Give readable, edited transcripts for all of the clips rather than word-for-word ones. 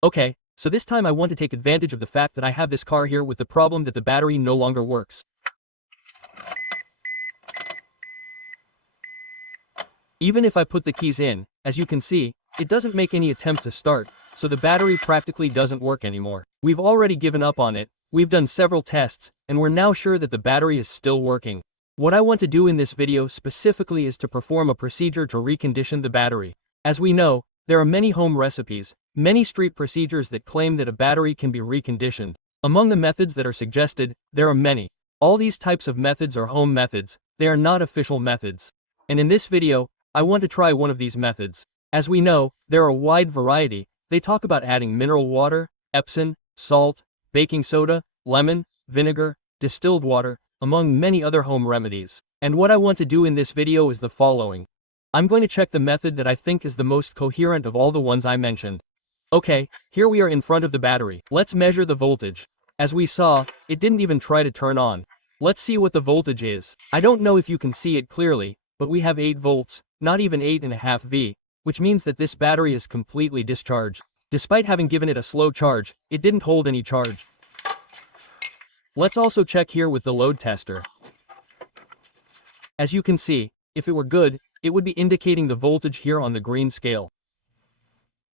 Okay, so this time I want to take advantage of the fact that I have this car here with the problem that the battery no longer works. Even if I put the keys in, as you can see, it doesn't make any attempt to start, so the battery practically doesn't work anymore. We've already given up on it, we've done several tests, and we're now sure that the battery is still working. What I want to do in this video specifically is to perform a procedure to recondition the battery. As we know, there are many home recipes, many street procedures that claim that a battery can be reconditioned. Among the methods that are suggested, there are many. All these types of methods are home methods, they are not official methods. And in this video, I want to try one of these methods. As we know, there are a wide variety. They talk about adding mineral water, Epsom, salt, baking soda, lemon, vinegar, distilled water, among many other home remedies. And what I want to do in this video is the following. I'm going to check the method that I think is the most coherent of all the ones I mentioned. Okay, here we are in front of the battery. Let's measure the voltage. As we saw, it didn't even try to turn on. Let's see what the voltage is. I don't know if you can see it clearly, but we have 8 volts, not even 8.5 V, which means that this battery is completely discharged. Despite having given it a slow charge, it didn't hold any charge. Let's also check here with the load tester. As you can see, if it were good, it would be indicating the voltage here on the green scale.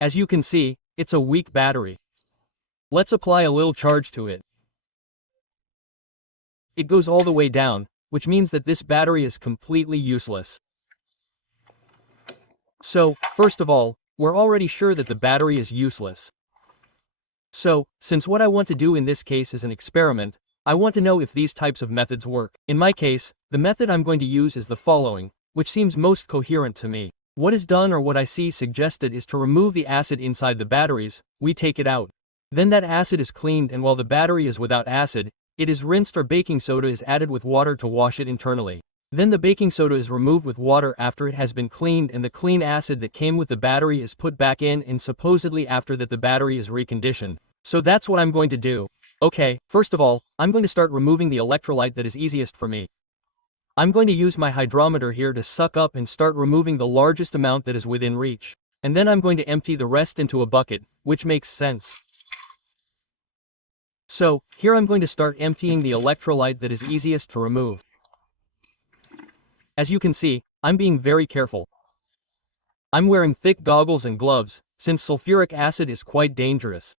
As you can see, it's a weak battery. Let's apply a little charge to it. It goes all the way down, which means that this battery is completely useless. So, first of all, we're already sure that the battery is useless. So, since what I want to do in this case is an experiment, I want to know if these types of methods work. In my case, the method I'm going to use is the following, which seems most coherent to me. What is done or what I see suggested is to remove the acid inside the batteries, we take it out. Then that acid is cleaned, and while the battery is without acid, it is rinsed or baking soda is added with water to wash it internally. Then the baking soda is removed with water after it has been cleaned, and the clean acid that came with the battery is put back in, and supposedly after that the battery is reconditioned. So that's what I'm going to do. Okay, first of all, I'm going to start removing the electrolyte that is easiest for me. I'm going to use my hydrometer here to suck up and start removing the largest amount that is within reach. And then I'm going to empty the rest into a bucket, which makes sense. So, here I'm going to start emptying the electrolyte that is easiest to remove. As you can see, I'm being very careful. I'm wearing thick goggles and gloves, since sulfuric acid is quite dangerous.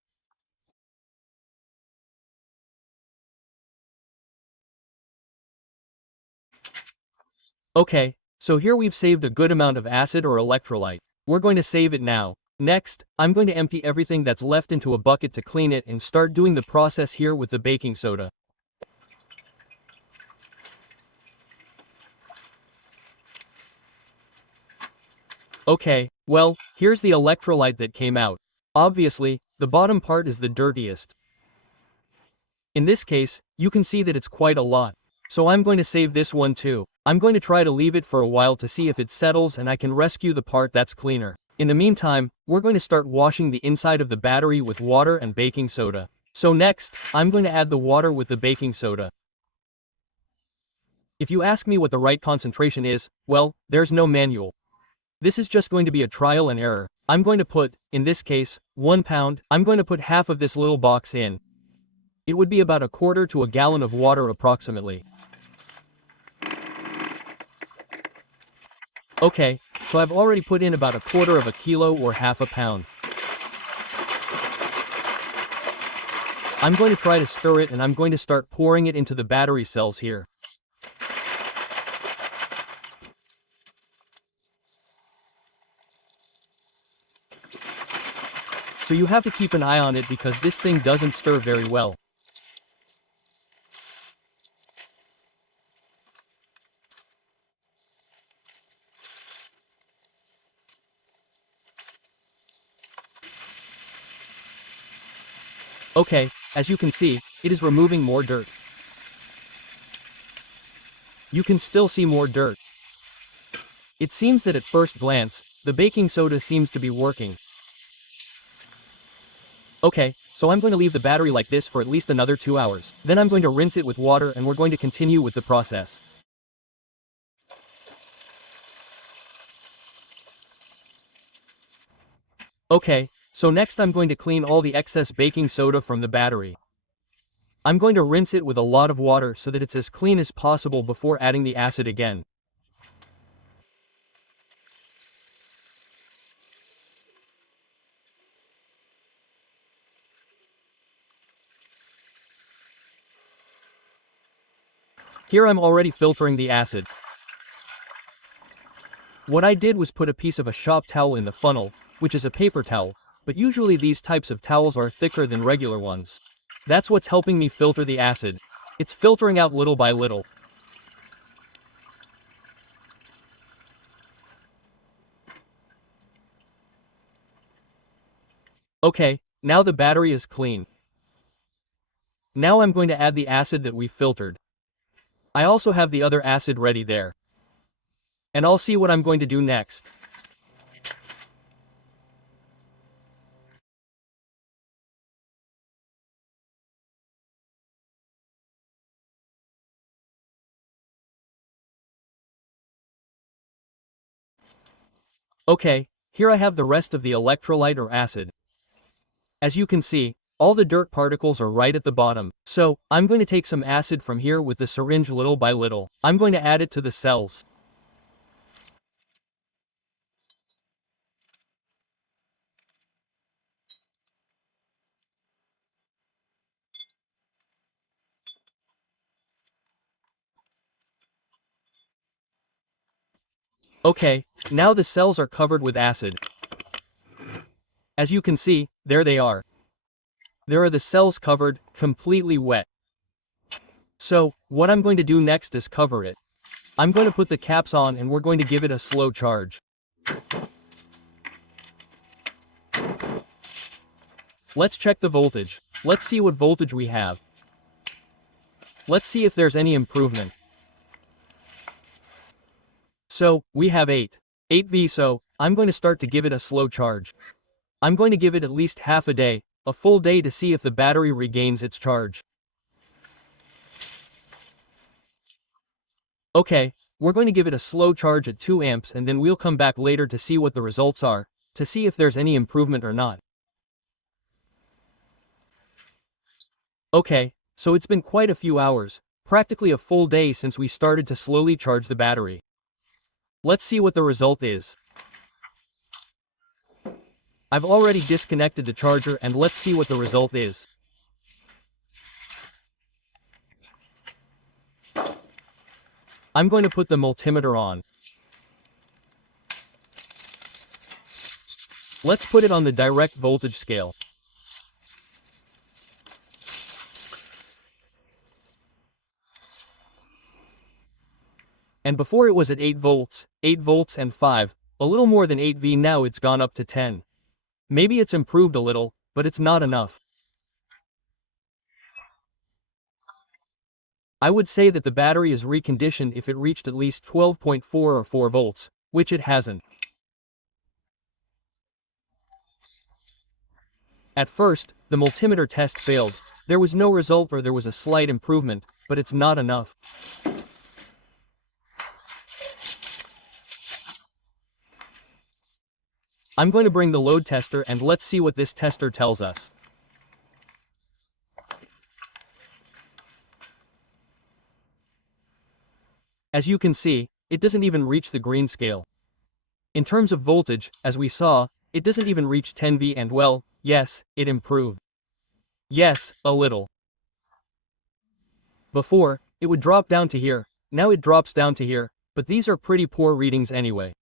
Okay, so here we've saved a good amount of acid or electrolyte. We're going to save it now. Next, I'm going to empty everything that's left into a bucket to clean it and start doing the process here with the baking soda. Okay, well, here's the electrolyte that came out. Obviously, the bottom part is the dirtiest. In this case, you can see that it's quite a lot. So I'm going to save this one too. I'm going to try to leave it for a while to see if it settles and I can rescue the part that's cleaner. In the meantime, we're going to start washing the inside of the battery with water and baking soda. So next, I'm going to add the water with the baking soda. If you ask me what the right concentration is, well, there's no manual. This is just going to be a trial and error. I'm going to put, in this case, 1 pound. I'm going to put half of this little box in. It would be about 1/4 to a gallon of water approximately. Okay, so I've already put in about 1/4 of a kilo or half a pound. I'm going to try to stir it, and I'm going to start pouring it into the battery cells here. So you have to keep an eye on it because this thing doesn't stir very well. Okay, as you can see, it is removing more dirt. You can still see more dirt. It seems that at first glance, the baking soda seems to be working. Okay, so I'm going to leave the battery like this for at least another 2 hours. Then I'm going to rinse it with water and we're going to continue with the process. Okay, So next I'm going to clean all the excess baking soda from the battery. I'm going to rinse it with a lot of water so that it's as clean as possible before adding the acid again. Here I'm already filtering the acid. What I did was put a piece of a shop towel in the funnel, which is a paper towel, but usually these types of towels are thicker than regular ones. That's what's helping me filter the acid. It's filtering out little by little. Okay, now the battery is clean. Now I'm going to add the acid that we filtered. I also have the other acid ready there. And I'll see what I'm going to do next. Okay, here I have the rest of the electrolyte or acid. As you can see, all the dirt particles are right at the bottom. So, I'm going to take some acid from here with the syringe little by little. I'm going to add it to the cells. Okay, now the cells are covered with acid. As you can see, there they are. There are the cells covered, completely wet. So, what I'm going to do next is cover it. I'm going to put the caps on and we're going to give it a slow charge. Let's check the voltage. Let's see what voltage we have. Let's see if there's any improvement. So, we have 8V, so I'm going to start to give it a slow charge. I'm going to give it at least half a day, a full day, to see if the battery regains its charge. Okay, we're going to give it a slow charge at 2 amps and then we'll come back later to see what the results are, to see if there's any improvement or not. Okay, so it's been quite a few hours, practically a full day since we started to slowly charge the battery. Let's see what the result is. I've already disconnected the charger and let's see what the result is. I'm going to put the multimeter on. Let's put it on the direct voltage scale. And before it was at 8 volts and 5, a little more than 8V, now it's gone up to 10. Maybe it's improved a little, but it's not enough. I would say that the battery is reconditioned if it reached at least 12.4 or 4 volts, which it hasn't. At first, the multimeter test failed. There was no result or there was a slight improvement, but it's not enough. I'm going to bring the load tester and let's see what this tester tells us. As you can see, it doesn't even reach the green scale. In terms of voltage, as we saw, it doesn't even reach 10V and well, yes, it improved. Yes, a little. Before, it would drop down to here, now it drops down to here, but these are pretty poor readings anyway.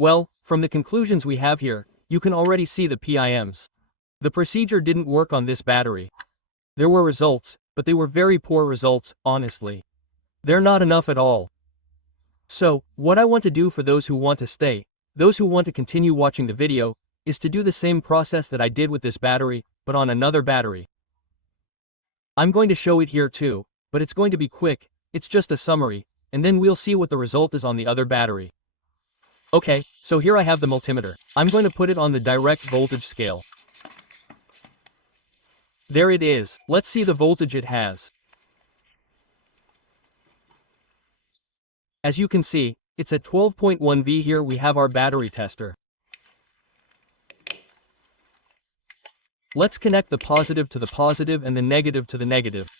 Well, from the conclusions we have here, you can already see the PIMs. The procedure didn't work on this battery. There were results, but they were very poor results, honestly. They're not enough at all. So, what I want to do for those who want to stay, those who want to continue watching the video, is to do the same process that I did with this battery, but on another battery. I'm going to show it here too, but it's going to be quick, it's just a summary, and then we'll see what the result is on the other battery. Okay, so here I have the multimeter. I'm going to put it on the direct voltage scale. There it is. Let's see the voltage it has. As you can see, it's at 12.1 V. Here we have our battery tester. Let's connect the positive to the positive and the negative to the negative.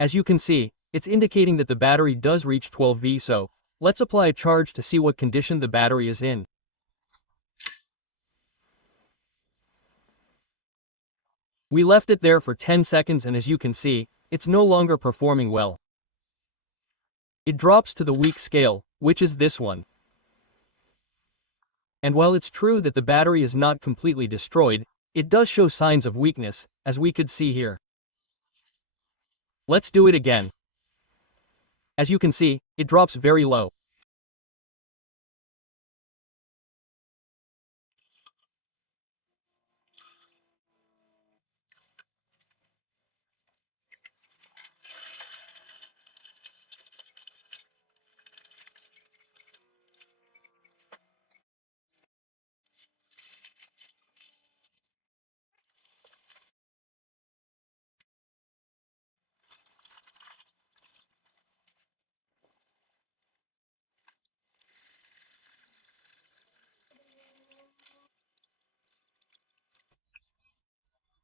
As you can see, it's indicating that the battery does reach 12 V, so let's apply a charge to see what condition the battery is in. We left it there for 10 seconds and as you can see, it's no longer performing well. It drops to the weak scale, which is this one. And while it's true that the battery is not completely destroyed, it does show signs of weakness, as we could see here. Let's do it again. As you can see, it drops very low.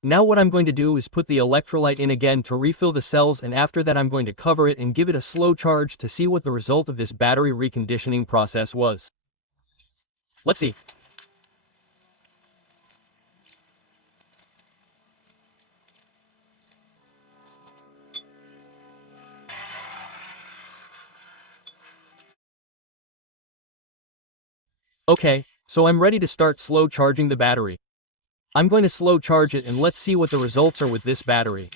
Now what I'm going to do is put the electrolyte in again to refill the cells, and after that I'm going to cover it and give it a slow charge to see what the result of this battery reconditioning process was. Let's see. Okay, so I'm ready to start slow charging the battery. I'm going to slow charge it and let's see what the results are with this battery.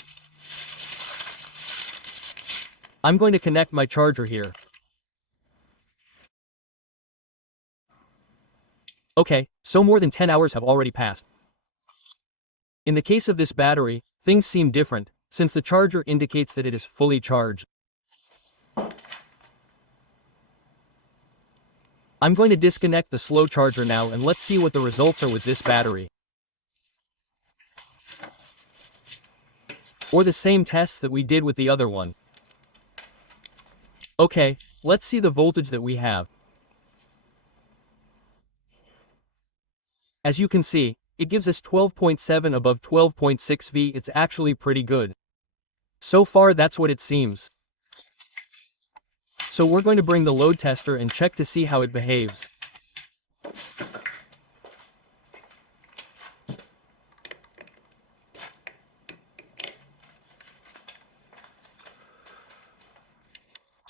I'm going to connect my charger here. Okay, so more than 10 hours have already passed. In the case of this battery, things seem different, since the charger indicates that it is fully charged. I'm going to disconnect the slow charger now and let's see what the results are with this battery. Or the same tests that we did with the other one. Okay, let's see the voltage that we have. As you can see, it gives us 12.7 above 12.6 V. It's actually pretty good. So far that's what it seems. So we're going to bring the load tester and check to see how it behaves.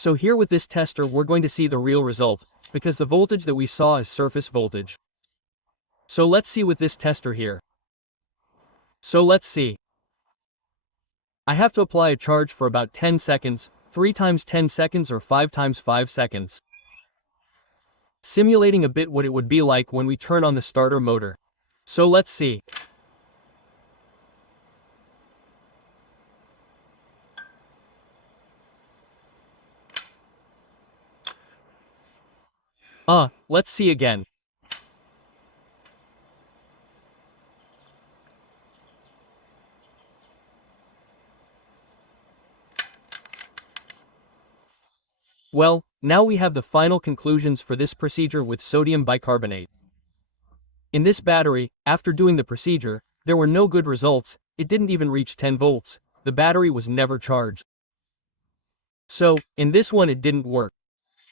So here with this tester we're going to see the real result, because the voltage that we saw is surface voltage. So let's see with this tester here. So let's see. I have to apply a charge for about 10 seconds, 3 times 10 seconds or 5 times 5 seconds. Simulating a bit what it would be like when we turn on the starter motor. So let's see. Let's see again. Well, now we have the final conclusions for this procedure with sodium bicarbonate. In this battery, after doing the procedure, there were no good results. It didn't even reach 10 volts. The battery was never charged. So, in this one it didn't work.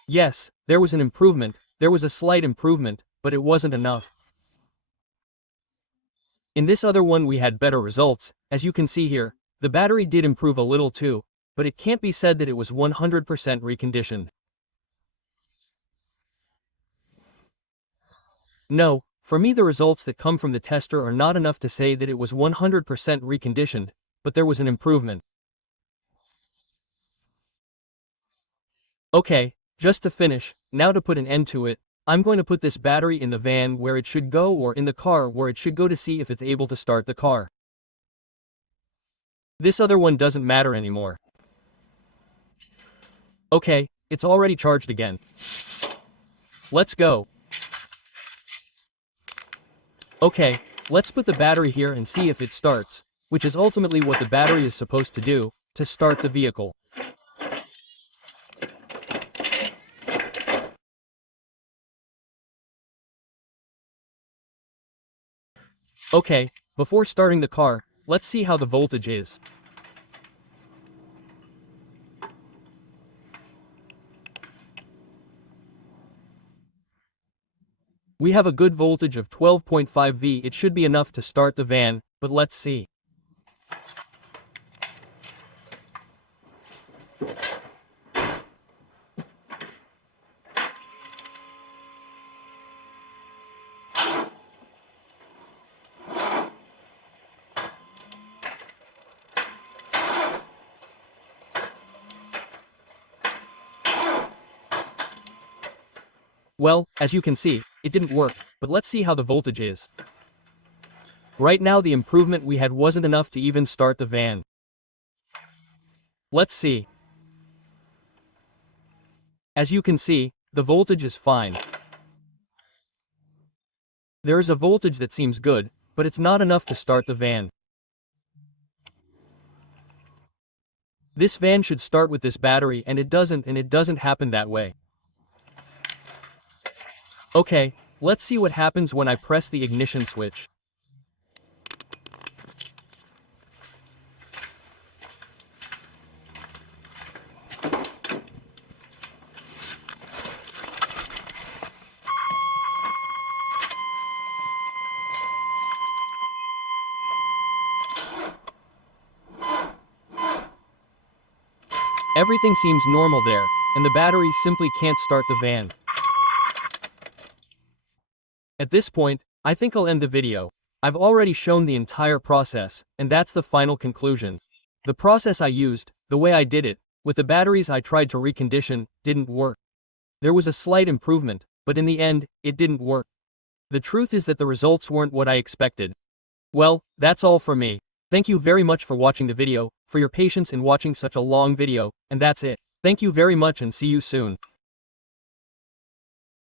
Yes, there was an improvement, there was a slight improvement, but it wasn't enough. In this other one we had better results. As you can see here, the battery did improve a little too, but it can't be said that it was 100% reconditioned. No, for me the results that come from the tester are not enough to say that it was 100% reconditioned, but there was an improvement. Okay, just to finish, now to put an end to it, I'm going to put this battery in the van where it should go, or in the car where it should go, to see if it's able to start the car. This other one doesn't matter anymore. Okay, it's already charged again. Let's go. Okay, let's put the battery here and see if it starts, which is ultimately what the battery is supposed to do, to start the vehicle. Okay, before starting the car, let's see how the voltage is. We have a good voltage of 12.5 V. It should be enough to start the van, but let's see. Well, as you can see, it didn't work, but let's see how the voltage is. Right now the improvement we had wasn't enough to even start the van. Let's see. As you can see, the voltage is fine. There is a voltage that seems good, but it's not enough to start the van. This van should start with this battery and it doesn't happen that way. Okay, let's see what happens when I press the ignition switch. Everything seems normal there, and the battery simply can't start the van. At this point, I think I'll end the video. I've already shown the entire process, and that's the final conclusion. The process I used, the way I did it, with the batteries I tried to recondition, didn't work. There was a slight improvement, but in the end, it didn't work. The truth is that the results weren't what I expected. Well, that's all for me. Thank you very much for watching the video, for your patience in watching such a long video, and that's it. Thank you very much and see you soon.